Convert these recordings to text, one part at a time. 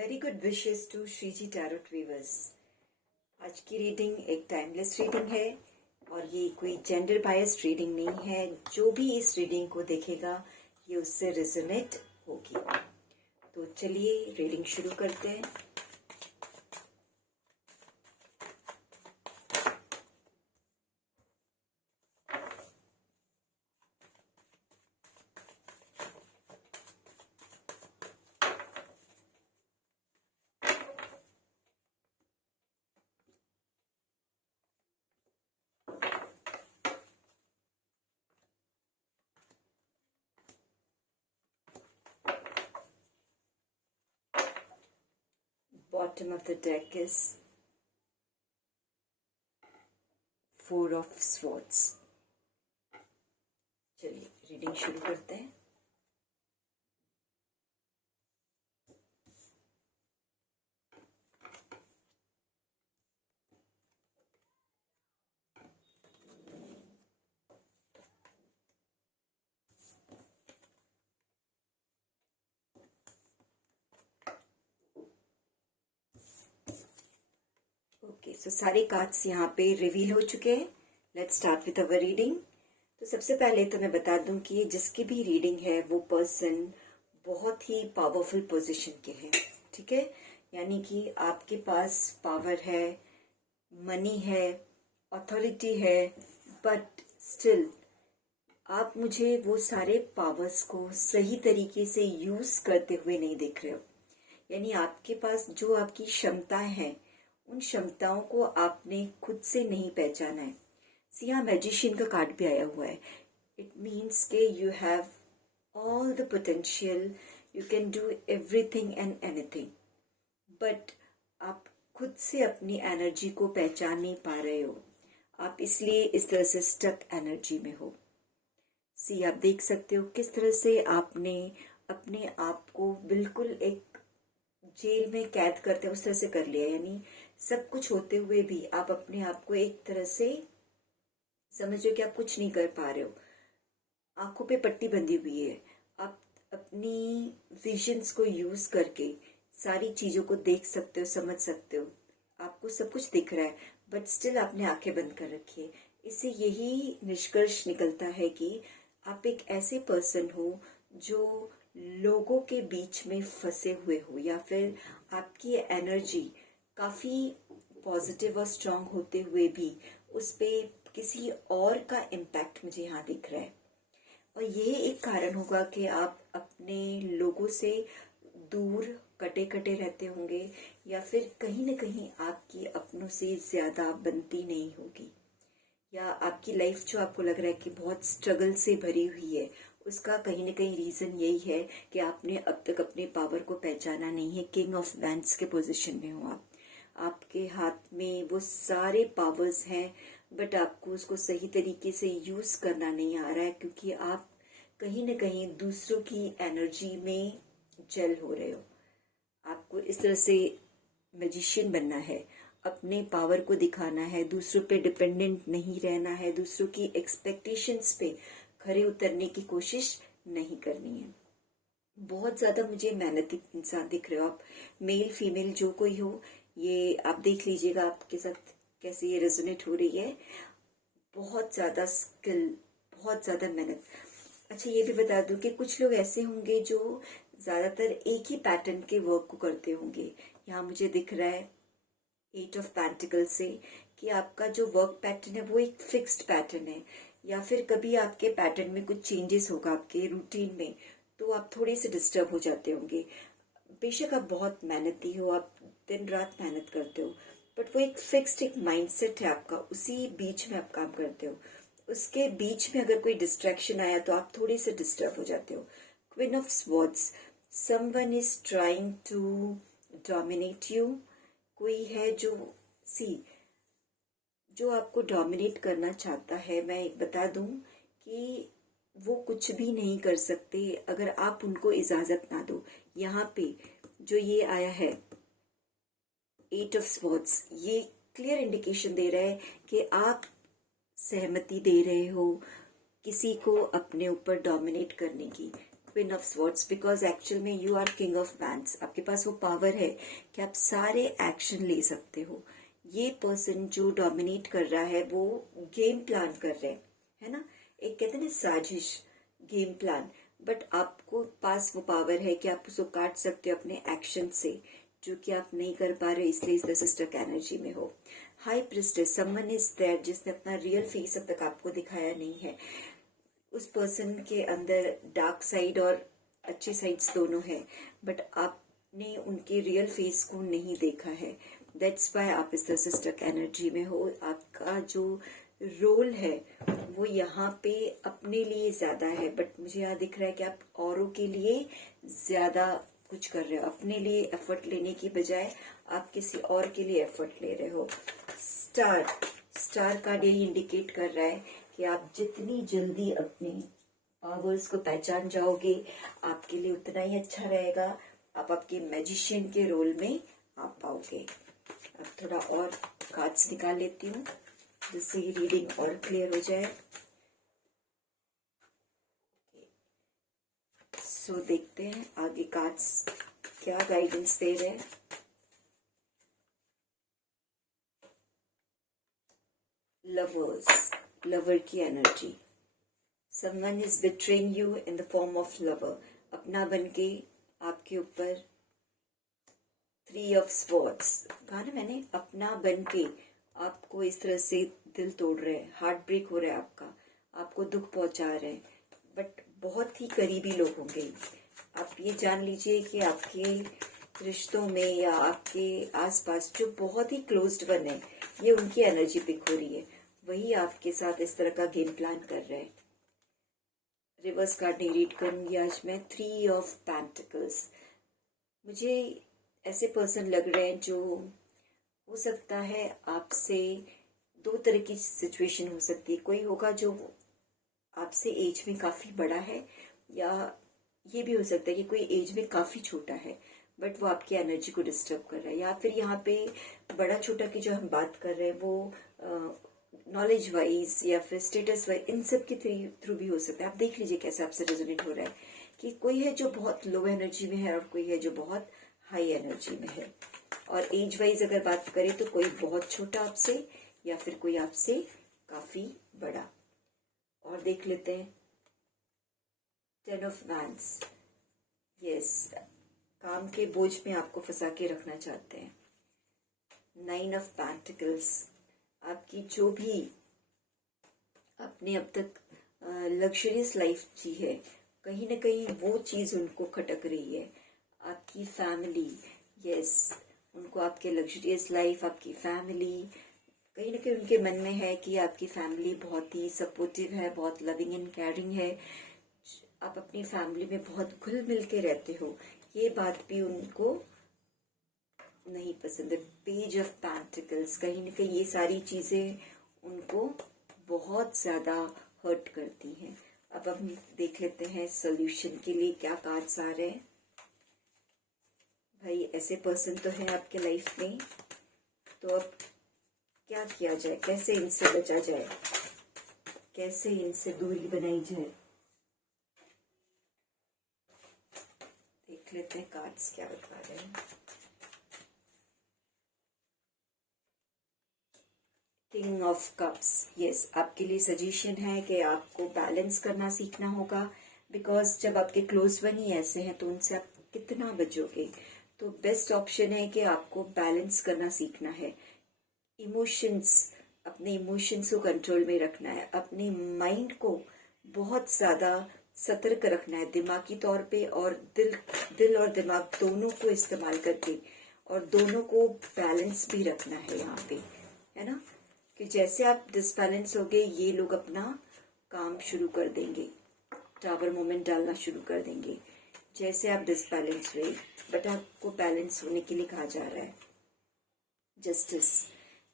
Very good wishes to Shreeji tarot viewers. आज की reading एक टाइमलेस रीडिंग है और ये कोई जेंडर बायस्ड रीडिंग नहीं है। जो भी इस रीडिंग को देखेगा ये उससे रेजोनेट होगी। तो चलिए रीडिंग शुरू करते हैं। Bottom of the deck is Four of Swords। चलिए रीडिंग शुरू करते हैं। ओके, सो सारे कार्ड्स यहाँ पे रिवील हो चुके हैं। Let's start with our reading. तो सबसे पहले तो मैं बता दूं कि जिसकी भी रीडिंग है वो पर्सन बहुत ही पावरफुल पोजीशन के हैं, ठीक है। यानी कि आपके पास पावर है, मनी है, अथॉरिटी है, बट स्टिल आप मुझे वो सारे पावर्स को सही तरीके से यूज करते हुए नहीं देख रहे हो। यानी आपके पास जो आपकी क्षमताएं हैं उन क्षमताओं को आपने खुद से नहीं पहचाना है। यहाँ मैजिशियन का कार्ड भी आया हुआ है। इट मीन्स के you have all the potential, you can do everything and anything, but आप खुद से अपनी एनर्जी को पहचान नहीं पा रहे हो। आप इसलिए इस तरह से स्टक एनर्जी में हो। आप देख सकते हो किस तरह से आपने अपने आप को बिल्कुल एक जेल में कैद करते उस तरह से कर लिया। यानी सब कुछ होते हुए भी आप अपने आप को एक तरह से समझो कि आप कुछ नहीं कर पा रहे हो। आंखों पे पट्टी बंधी हुई है। आप अपनी विजन्स को यूज करके सारी चीजों को देख सकते हो, समझ सकते हो। आपको सब कुछ दिख रहा है, बट स्टिल आपने आंखें बंद कर रखी है। इससे यही निष्कर्ष निकलता है कि आप एक ऐसे पर्सन हो जो लोगों के बीच में फंसे हुए हो, या फिर आपकी एनर्जी काफी पॉजिटिव और स्ट्रांग होते हुए भी उस पे किसी और का इम्पैक्ट मुझे यहाँ दिख रहा है। और ये एक कारण होगा कि आप अपने लोगों से दूर कटे कटे रहते होंगे, या फिर कहीं ना कहीं आपकी अपनों से ज्यादा बनती नहीं होगी, या आपकी लाइफ जो आपको लग रहा है कि बहुत स्ट्रगल से भरी हुई है, उसका कहीं ना कहीं रीजन यही है कि आपने अब तक अपने पावर को पहचाना नहीं है। किंग ऑफ वैंड्स के पोजीशन में हो आप। आपके हाथ में वो सारे पावर्स हैं, बट आपको उसको सही तरीके से यूज करना नहीं आ रहा है, क्योंकि आप कहीं ना कहीं दूसरों की एनर्जी में जेल हो रहे हो। आपको इस तरह से मैजिशियन बनना है, अपने पावर को दिखाना है, दूसरों पे डिपेंडेंट नहीं रहना है, दूसरों की एक्सपेक्टेशंस पे खरे उतरने की कोशिश नहीं करनी है। बहुत ज्यादा मुझे मेहनती इंसान दिख रहे हो आप। मेल फीमेल जो कोई हो, ये आप देख लीजिएगा आपके साथ कैसे ये रेजोनेट हो रही है। बहुत ज्यादा स्किल, बहुत ज्यादा मेहनत। अच्छा, ये भी बता दूं कि कुछ लोग ऐसे होंगे जो ज्यादातर एक ही पैटर्न के वर्क को करते होंगे। यहाँ मुझे दिख रहा है 8 ऑफ पेंटिकल से कि आपका जो वर्क पैटर्न है वो एक फिक्स्ड पैटर्न है, या फिर कभी आपके पैटर्न में कुछ चेंजेस होगा आपके रूटीन में, तो आप थोड़े से डिस्टर्ब हो जाते होंगे। बेशक आप बहुत मेहनती हो, आप दिन रात मेहनत करते हो, बट वो एक फिक्स्ड एक माइंडसेट है आपका, उसी बीच में आप काम करते हो। उसके बीच में अगर कोई डिस्ट्रैक्शन आया तो आप थोड़े से डिस्टर्ब हो जाते हो। Queen of swords, someone is trying to dominate you. कोई है जो आपको डोमिनेट करना चाहता है। मैं एक बता दूं कि वो कुछ भी नहीं कर सकते अगर आप उनको इजाजत ना दो। यहाँ पे जो ये आया है 8 ऑफ स्वॉर्ड्स, ये क्लियर इंडिकेशन दे रहा है कि आप सहमति दे रहे हो किसी को अपने ऊपर डोमिनेट करने की। Queen of swords, because actual में you are king of wands. आपके पास वो पावर है कि आप सारे एक्शन ले सकते हो। ये पर्सन जो डोमिनेट कर रहा है वो गेम प्लान कर रहे हैं, है ना, एक कहते हैं ना साजिश, गेम प्लान। बट आपको पास वो पावर है कि आप उसको काट सकते हो अपने एक्शन से, जो कि आप नहीं कर पा रहे, इसलिए इस सिस्टर एनर्जी में हो। High priestess, someone is there जिसने अपना रियल फेस अब तक आपको दिखाया नहीं है। उस पर्सन के अंदर डार्क साइड और अच्छी साइड्स दोनों है, बट आपने उनके रियल फेस को नहीं देखा है। दैट्स वाई आप इस सिस्टर एनर्जी में हो। आपका जो रोल है वो यहाँ पे अपने लिए ज्यादा है, बट मुझे यहाँ दिख रहा है कि आप औरों के लिए ज्यादा कुछ कर रहे हो। अपने लिए एफर्ट लेने की बजाय आप किसी और के लिए एफर्ट ले रहे हो। स्टार कार्ड यही इंडिकेट कर रहा है कि आप जितनी जल्दी अपने पावर्स को पहचान जाओगे आपके लिए उतना ही अच्छा रहेगा। आप आपके मैजिशियन के रोल में आ पाओगे। अब थोड़ा और कार्ड्स निकाल लेती हूँ जिससे ये रीडिंग और क्लियर हो जाए। सो देखते हैं आगे कार्ड्स क्या गाइडेंस दे रहे हैं। लवर्स, लवर की energy. Someone is betraying you in the form of lover. अपना बनके आपके ऊपर 3 ऑफ स्वॉर्ड्स कहा ना मैंने, अपना बनके आपको इस तरह से दिल तोड़ रहे हैं, हार्ट ब्रेक हो रहा है आपका, आपको दुख पहुंचा रहे हैं, बट बहुत ही करीबी लोग होंगे। आप ये जान लीजिए कि आपके रिश्तों में या आपके आसपास जो बहुत ही क्लोज्ड वन है, ये उनकी एनर्जी पिक हो रही है, वही आपके साथ इस तरह का गेम प्लान कर रहे हैं। रिवर्स कार्ड नहीं रीड करूंगी आज मैं। 3 ऑफ पेंटिकल्स। मुझे ऐसे पर्सन लग रहे हैं जो हो सकता है आपसे, 2 तरह की सिचुएशन हो सकती है। कोई होगा जो आपसे एज में काफी बड़ा है, या ये भी हो सकता है कि कोई एज में काफी छोटा है बट वो आपकी एनर्जी को डिस्टर्ब कर रहा है। या फिर यहाँ पे बड़ा छोटा की जो हम बात कर रहे हैं वो नॉलेज वाइज या फिर स्टेटस वाइज, इन सब के थ्रू भी हो सकता है। आप देख लीजिए कैसे आपसे रेजोनेट हो रहा है कि कोई है जो बहुत लो एनर्जी में है और कोई है जो बहुत हाई एनर्जी में है। और एज वाइज अगर बात करें तो कोई बहुत छोटा आपसे या फिर कोई आपसे काफी बड़ा। और देख लेते हैं 10 ऑफ वैंड्स। यस, काम के बोझ में आपको फंसा के रखना चाहते हैं। 9 ऑफ पेंटिकल्स। आपकी जो भी आपने अब तक लग्जरियस लाइफ जी है, कहीं ना कहीं वो चीज उनको खटक रही है। आपकी फैमिली, यस, उनको आपके लग्जरियस लाइफ, आपकी फैमिली, कहीं ना कहीं उनके मन में है कि आपकी फैमिली बहुत ही सपोर्टिव है, बहुत लविंग एंड केयरिंग है, आप अपनी फैमिली में बहुत घुल मिल के रहते हो। ये बात भी उनको नहीं पसंद है। पेज ऑफ पेंटिकल्स, कहीं ना कहीं ये सारी चीजें उनको बहुत ज्यादा हर्ट करती हैं। अब हम देख लेते हैं सोल्यूशन के लिए क्या कार्ड्स आ रहे हैं। भाई ऐसे पर्सन तो है आपके लाइफ में, तो अब क्या किया जाए, कैसे इनसे बचा जाए, कैसे इनसे दूरी बनाई जाए। देख लेते हैं कार्ड्स क्या बता रहे हैं। King of cups. यस, आपके लिए सजेशन है कि आपको बैलेंस करना सीखना होगा, बिकॉज जब आपके क्लोज वन ही ऐसे हैं तो उनसे आप कितना बचोगे। तो बेस्ट ऑप्शन है कि आपको बैलेंस करना सीखना है। इमोशंस, अपने इमोशंस को कंट्रोल में रखना है, अपने माइंड को बहुत ज्यादा सतर्क रखना है दिमागी तौर पे, और दिल और दिमाग दोनों को इस्तेमाल करके, और दोनों को बैलेंस भी रखना है यहाँ पे, है ना, कि जैसे आप डिसबैलेंस हो गए ये लोग अपना काम शुरू कर देंगे, टावर मोमेंट डालना शुरू कर देंगे जैसे आप डिसबैलेंस हुए। बट आपको बैलेंस होने के लिए कहा जा रहा है। जस्टिस,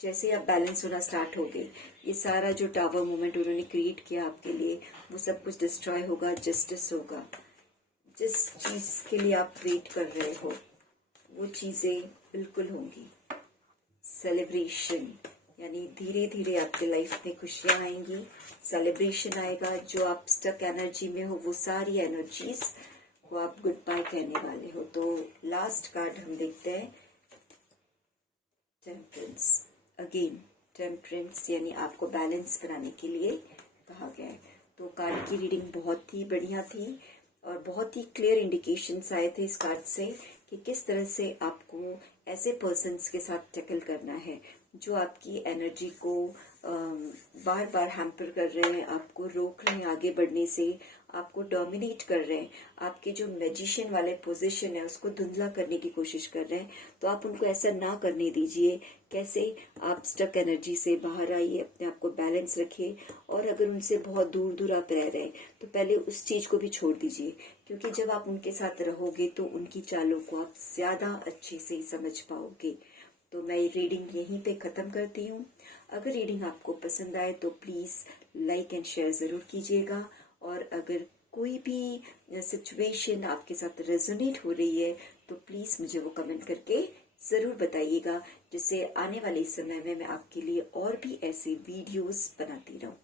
जैसे आप बैलेंस होना स्टार्ट हो गए, ये सारा जो टावर मोमेंट उन्होंने क्रिएट किया आपके लिए वो सब कुछ डिस्ट्रॉय होगा, जस्टिस होगा। जिस चीज के लिए आप वेट कर रहे हो वो चीजें बिल्कुल होंगी। सेलिब्रेशन, यानी धीरे धीरे आपके लाइफ में खुशियां आएंगी, सेलिब्रेशन आएगा। जो आप स्टक एनर्जी में हो वो सारी एनर्जीज को आप गुड बाय कहने वाले हो। तो लास्ट कार्ड हम देखते हैं, टेम्परेंस। अगेन टेम्परेंस यानी आपको बैलेंस बनाने के लिए कहा गया है। तो कार्ड की रीडिंग बहुत ही बढ़िया थी और बहुत ही क्लियर इंडिकेशंस आए थे इस कार्ड से कि किस तरह से आपको ऐसे पर्सन्स के साथ टैकल करना है जो आपकी एनर्जी को बार बार हैम्पर कर रहे हैं, आपको रोक रहे हैं आगे बढ़ने से, आपको डोमिनेट कर रहे हैं, आपके जो मैजिशियन वाले पोजीशन है उसको धुंधला करने की कोशिश कर रहे हैं। तो आप उनको ऐसा ना करने दीजिए। कैसे आप स्टक एनर्जी से बाहर आइए, अपने आप को बैलेंस रखिए। और अगर उनसे बहुत दूर दूर आप रह रहे हैं तो पहले उस चीज को भी छोड़ दीजिए, क्योंकि जब आप उनके साथ रहोगे तो उनकी चालों को आप ज्यादा अच्छे से समझ पाओगे। तो मैं रीडिंग यहीं पे ख़त्म करती हूँ। अगर रीडिंग आपको पसंद आए तो प्लीज़ लाइक एंड शेयर ज़रूर कीजिएगा। और अगर कोई भी सिचुएशन आपके साथ रेजोनेट हो रही है तो प्लीज़ मुझे वो कमेंट करके ज़रूर बताइएगा, जिससे आने वाले समय में मैं आपके लिए और भी ऐसे वीडियोस बनाती रहूँ।